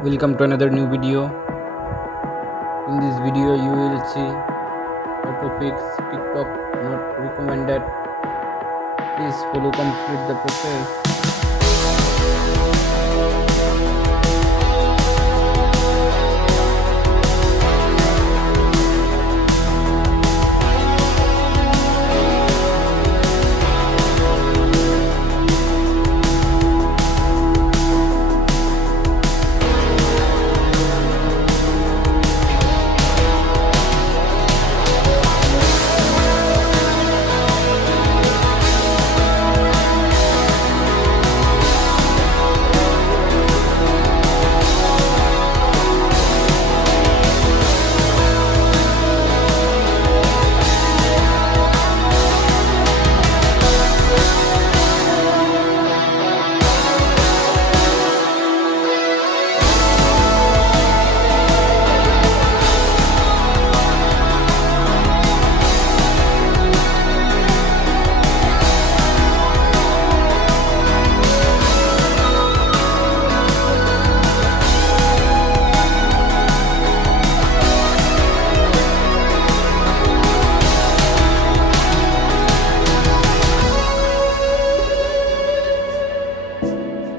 Welcome to another new video. In this video you will see how to fix TikTok not recommended. Please follow complete the process.